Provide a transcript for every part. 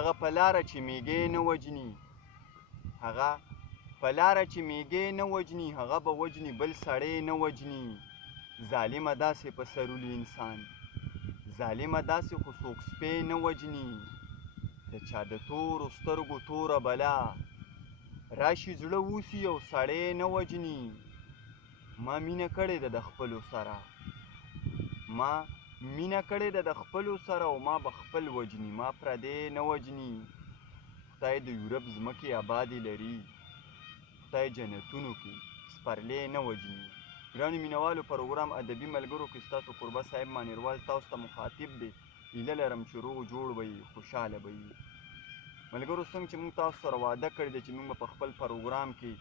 هغه په لاره چې میږی نه وجني هغه په لاره چې میږی نه وجني هغه به وجني بل سړی نه وجني ظالمه داسې په سرولي انسان ظالمه داسې خو څوک سپی نه وجني د چا د تورو سترګو توره بلا راشي زړه اوسي او سړی نه وجني ما مینه کړې ده د خپلو سره ما مینه کړې ده د خپلو سره او ما به خپل وجني ما پردی نه وجني خدای د یورپ ځمکې آبادې لري خدای جنتونو کې سپرلی نه وجني ګرانو مینوالو پروګرام ادبي ملګرو کې ستاسو قربه صاحب مانیروال تاسو ته مخاطب دی هیله لرم چې روغ جوړ به یي خوشحاله به یي ملګرو څنګه چې موږ تاسو سره وعده کړې ده چې موږ به په خپل پروګرام کې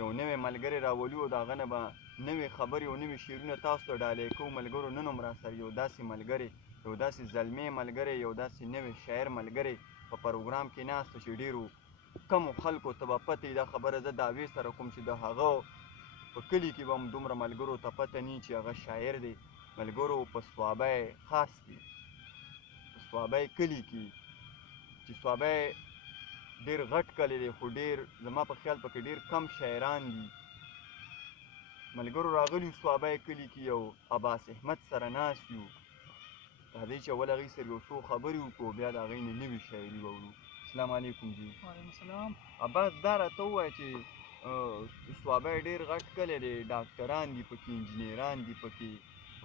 یو نوی ملګری راولو او د هغه نه به نوې خبرې او نوې شعرونه تاسو ته ډالۍ کوو ملګرو نن هم راسره یو داسې ملګری یو داسې زلمی ملګری یو داسې نوی شاعر ملګری په پروګرام کې ناست چې ډېرو کمو خلکو ته به پته وي دا خبره زه دعوې سره کوم چې د هغه په کلي کې به هم دومره ملګرو ته پته نه چې هغه شاعر دی ملګرو په صوابی خاص کې په صوابی کلي کې چې صوابی ډېر غټ کلی دی خو ډېر زما په خیال پکې ډېر کم شاعران دي ملګرو راغلي صوابی کلي کې یو عباس احمد سره ناست یو راځئ چې اول هغوی سره یو څو خبرې وکړو بیا د هغوی نه نوې شاعري واورو السلام علیکم جی وعلیکم السلام عباس دا راته ووایه چې صوابی ډېر غټ کلی دی ډاکټران دي پکې انجینران دي پکې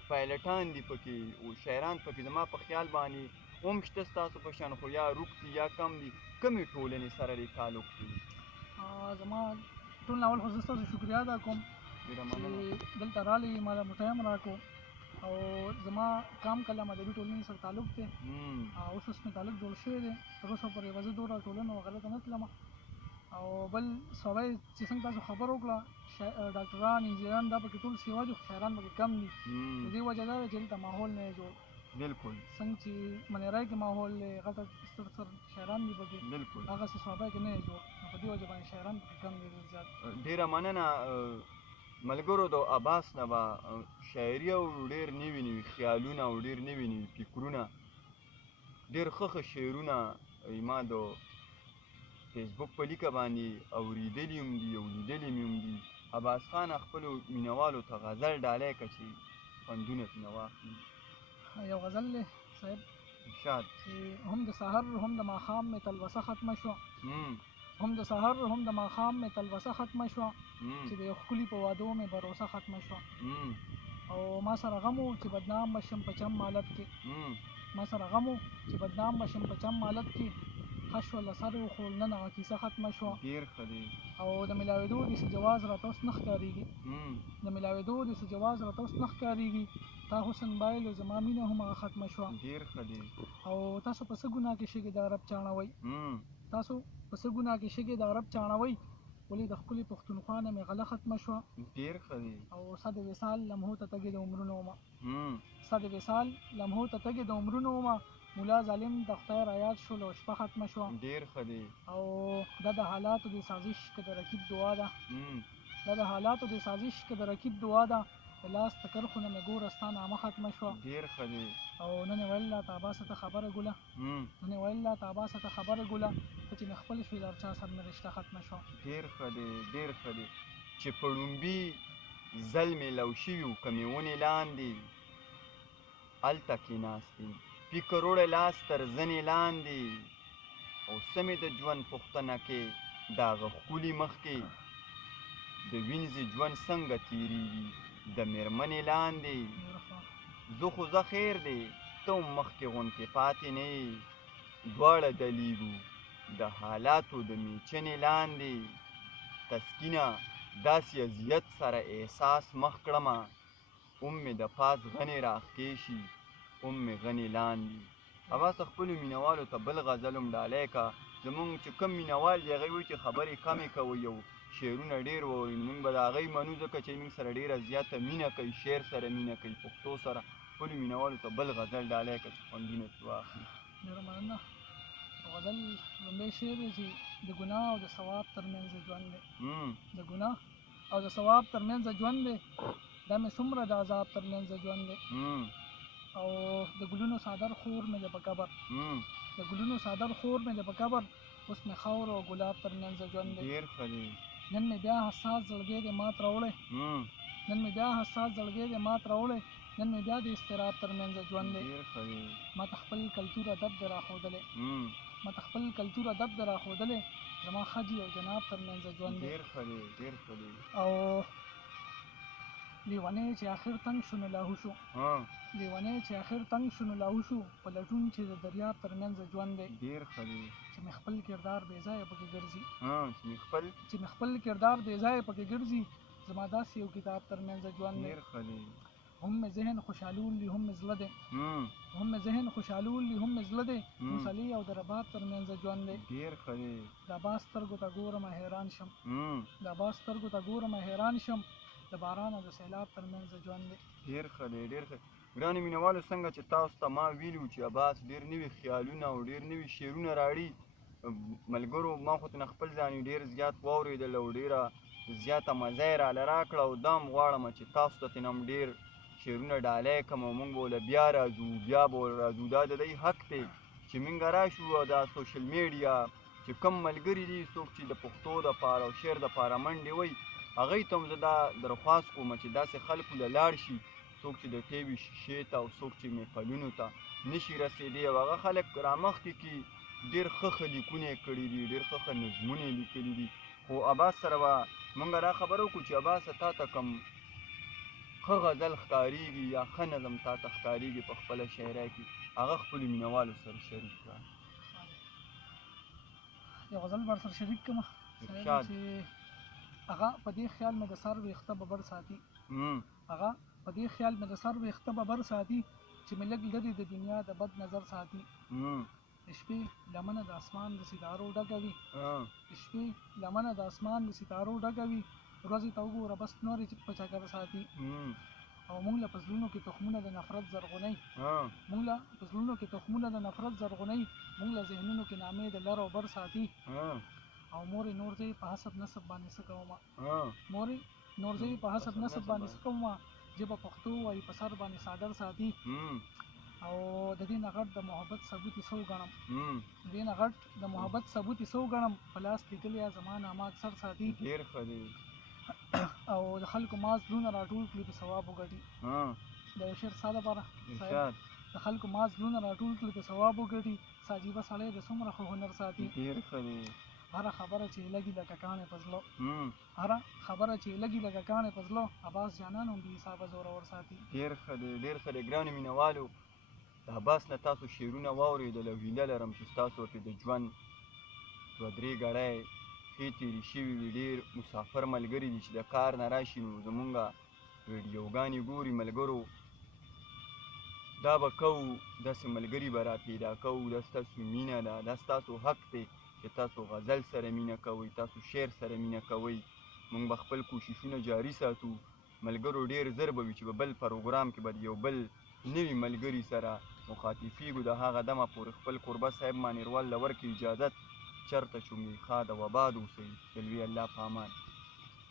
پایلټان دي پکې او شاعران پکې زما په خیال باندې هم شته ستاسو په شان خو یا روک دي یا کم دي کومې ټولنې سره دې تعلق دی زما ټول اول خو زه ستاسو شکریا ادا کوم چې دلته راغلي ما ته ټایم راکړو او زما کام کلام ادبي ټولنې سره تعلق دی اوس مې تعلق جوړ شوی دی تر اوسه پورې به زه دومره ټولنه غلطه نه تلم او بل صوابی چې څنګه تاسو خبر وکړه ډاکټران انجینران دا پکې ټول سیوا دي خو شاعران پکې کم دي د دې وجه دا ده چې دلته ماحول نه دی جوړ بالکل څنګه چې منیرای کې ماحول دی غټه ستر ستر شاعران دي پکې بالکل هغسې صوابی کې نه دی جوړ نو په دې وجه باندې شاعران پکې کم دي ډېر زیات ډېره مننه ملګرو د عباس نه به شاعري او ډېر نوي نوي خیالونه او ډېر نوي نوي فکرونه ډېر ښه شعرونه ما د فیسبوک په لیکه باندې اورېدلي هم دي او لیدلي مې هم دي عباس خان خپلو مینوالو ته غزل ډالۍ کړه چې خوندونه ترېنه واخلي یو غزل دی صاحب ارشاد چې هم د سحر هم د ماښام مې تلوسه ختمه شوه هم د سحر هم د ماښام مې تلوسه ختمه شوه چې د یو ښکلي په وادو مې بروسه ختمه شوه او ما سره غم و چې بدنام به شم په چم مالت کې ما سره غم و چې بدنام به شم په چم مالت کې ښه شوه له سر وخوړ نن هغه کیسه ختمه شوه ډېر ښه دی او د ملاوېدو داسې جواز راته اوس نه ښکارېږي د ملاوېدو داسې جواز راته اوس نه ښکارېږي تا حسن بایلو زما مینه هم هغه ختمه شوه ډېر ښه دی او تاسو په څه ګناه کې شګې د عرب چاڼوئ تاسو په څه ګناه کې شګې د عرب چاڼوئ ولې د ښکلي پښتونخوا نه مې غله ختمه شوه ډېر ښه دی او ستا د وصال لمحو ته تګې د عمرونو ومه ستا د وصال لمحو ته تګې د عمرونو ومه مولا ظالم د خدای رایاد شول او شپه ختمه شوه ډېر ښه دی او دا د حالاتو د سازش که د رکیب دعا ده دا د حالاتو د سازش که د رکیب دعا ده د لاس د کرښو نه مې ګوره ستا نامه ختمه شوه ډېر ښه دی او نن یې ویل راته عباسه ته خبره ګوله نن یې ویل راته عباسه ته خبره ګوله ته چې مې خپل شوې د هر چا سره مې رشته ختمه شوه ډېر ښه دی ډېر ښه دی چې په ړومبي ځل مې لو شوي و که مې ونې لاندې هلته کېناستې فکر وړی لاس تر زنې لاندې او څه مې د ژوند پوښتنه کې د هغه ښکلي مخ کې د وینځې ژوند څنګه تېرېږي د مېرمنې لاندې زه خو زه خیر دی ته هم مخکې غوندې پاتې نه یې دواړه دلیږو د حالاتو د میچنې لاندې تسکینه داسې اذیت سره احساس مخ کړمه هم مې د پاس غنې راښکې شي هم مې غنې لاندې عباس خپلو مینوالو ته بل غزل هم ډالۍ که زمونږ چې کوم مینوال دي هغوی وایي چې خبرې کمې کوئ او شعرونه ډېر واورئ نو موږ به د هغوی منو ځکه چې موږ سره ډېره زیاته مینه کوي شعر سره مینه کوي پښتو سره خپلو مینوالو ته بل غزل ډالۍ که چې خوندونه ترې واخلي ډېره مننه غزل لومړی شعر دی چې د ګناه او د ثواب ترمنځ ژوند دی د ګناه او د ثواب ترمنځ ژوند دی دا مې څومره د عذاب ترمنځ ژوند دی او د ګلونو صادر خور مې د په قبر د ګلونو صادر خور مې د په قبر اوس مې خاور او ګلاب تر منځ ژوند دی ډېر ښه دی نن مې بیا حساس زړګی د مات راوړی نن مې بیا حساس زړګی د مات راوړی نن مې بیا د اضطراب تر منځ ژوند دی ډېر ښه دی ما ته خپل کلتور ادب دی راښودلی ما ته خپل کلتور ادب دی راښودلی زما خجي او جناب تر منځ ژوند دی ډېر ښه دی ډېر ښه دی او لیونی چې آخر تنګ شو نو لاهو شو لیونی چې آخر تنګ شو نو لاهو شو په لټون چې د دریاب تر منځ ژوند دی ډېر ښه دی چې مې خپل کردار بې ځایه پکې ګرځي چې مې خپل کردار بې ځایه پکې ګرځي زما داسې یو کتاب تر منځ ژوند دی ډېر ښه دی هم مې ذهن خوشحالول دي هم مې زړه دی هم مې ذهن خوشحالول دي هم مې زړه دی موسلې او د رباب تر منځ ژوند دی ډېر ښه دی د عباس سترګو ته ګورمه حیران شم د عباس سترګو ته ګورمه حیران شم د باران او د سیلاب تر منځ ژوند دی ډېر ښه دی ډېر ښه ګرانو مینهوالو څنګه چې تاسو ته ما ویلي چې عباس ډېر نوي خیالونه او ډېر نوي شعرونه راړي ملګرو ما خو ترې خپل ځان ډېر زیات واورېدل او ډېره زیاته مزه یې راله راکړه او دا هم غواړم چې تاسو ته ترې هم ډېر شعرونه ډالۍ کړم او موږ به ورله بیا راځو بیا به ورله راځو دا د دی حق دی چې موږ راشو او دا سوشل میډیا چې کوم ملګري دي څوک چې د پښتو دپاره او شعر دپاره منډې وایي هغوی ته هم زه دا درخواست کوم چې داسې خلکو له لاړ شي څوک چې د ټیوي شیشې ته او څوک چې محفلونو ته نشي رسېدی او هغه خلک رامخکې کي ډېر ښه ښه لیکونه یې کړي دي ډېر ښه ښه نظمونه یې لیکلي دي خو عباس سره به موږ دا خبره وکړو چې عباسه تا ته کوم ښه غزل ښکارېږي یا ښه نظم تا ته ښکارېږي په خپله شاعرۍ کې هغه خپلو مینهوالو سره شریک کړه یو غزل به سره شریک کړم چې هغه په دې خیال مې د سر ویښته به بر ساتي هغه په دې خیال مې د سر ویښته به بر ساتي چې مې لږ لرې د دنیا د بد نظر ساتي د شپې لمنه د اسمان د ستارو ډکه وي د شپې لمنه د اسمان د ستارو ډکه وي ورځې ته وګوره بس نورې چې په چکر ساتي او موږ له په زړونو کې تخمونه د نفرت زرغونۍ موږ له په زړونو کې تخمونه د نفرت زرغونۍ موږ له ذهنونو کې نامې د لر او بر ساتي او مورې نور زه په حسب نسب باندې څه کومه مورې نور زه په حسب نسب باندې څه کومه ژبه پښتو وایي په سر باندې صادر ساتي او د دې نه غټ د محبت ثبوت یې څه وګڼم د دې نه غټ د محبت ثبوت یې څه وګڼم په لاس لیکلی زما نامه اکثر ساتي ډېر ښه دی او د خلکو ما زړونه راټول کړي په ثواب وګټي د یو شعر ستا دپاره د خلکو ما زړونه راټول کړي په ثواب وګټي ساجیبه سړی د څومره ښه هنر ساتي ډېر ښه دی هره خبره چې لګي لکه کاڼې په زړه هره خبره چې لګي لکه کاڼې په زړه عباس جانان هم بې حسابه زورور ساتي ډېر ښه دی ډېر ښه دی ګرانو مینهوالو د عباس نه تاسو شعرونه واورېدل او هیله لرم چې ستاسو ورته د ژوند دوه درې ګړی ښې تېرې شوي وي ډېر مسافر ملګري دي چې د کار نه راشي نو زمونږ ویډیوګانې ګوري ملګرو دا به کوو داسې ملګري به را پیدا کوو دا ستاسو مینه ده دا ستاسو حق دی چې تاسو غزل سره مینه کوئ تاسو شعر سره مینه کوئ موږ به خپل کوششونه جاري ساتو ملګرو ډېر زر به وي چې په بل پروګرام کې به یو بل نوي ملګري سره مخاطفیږو د هغه دمه پورې خپل قربه صاحب مانیروال له ورکړي اجازت چرته چومې ښاد او آباد اوسئ د لوی الله په امان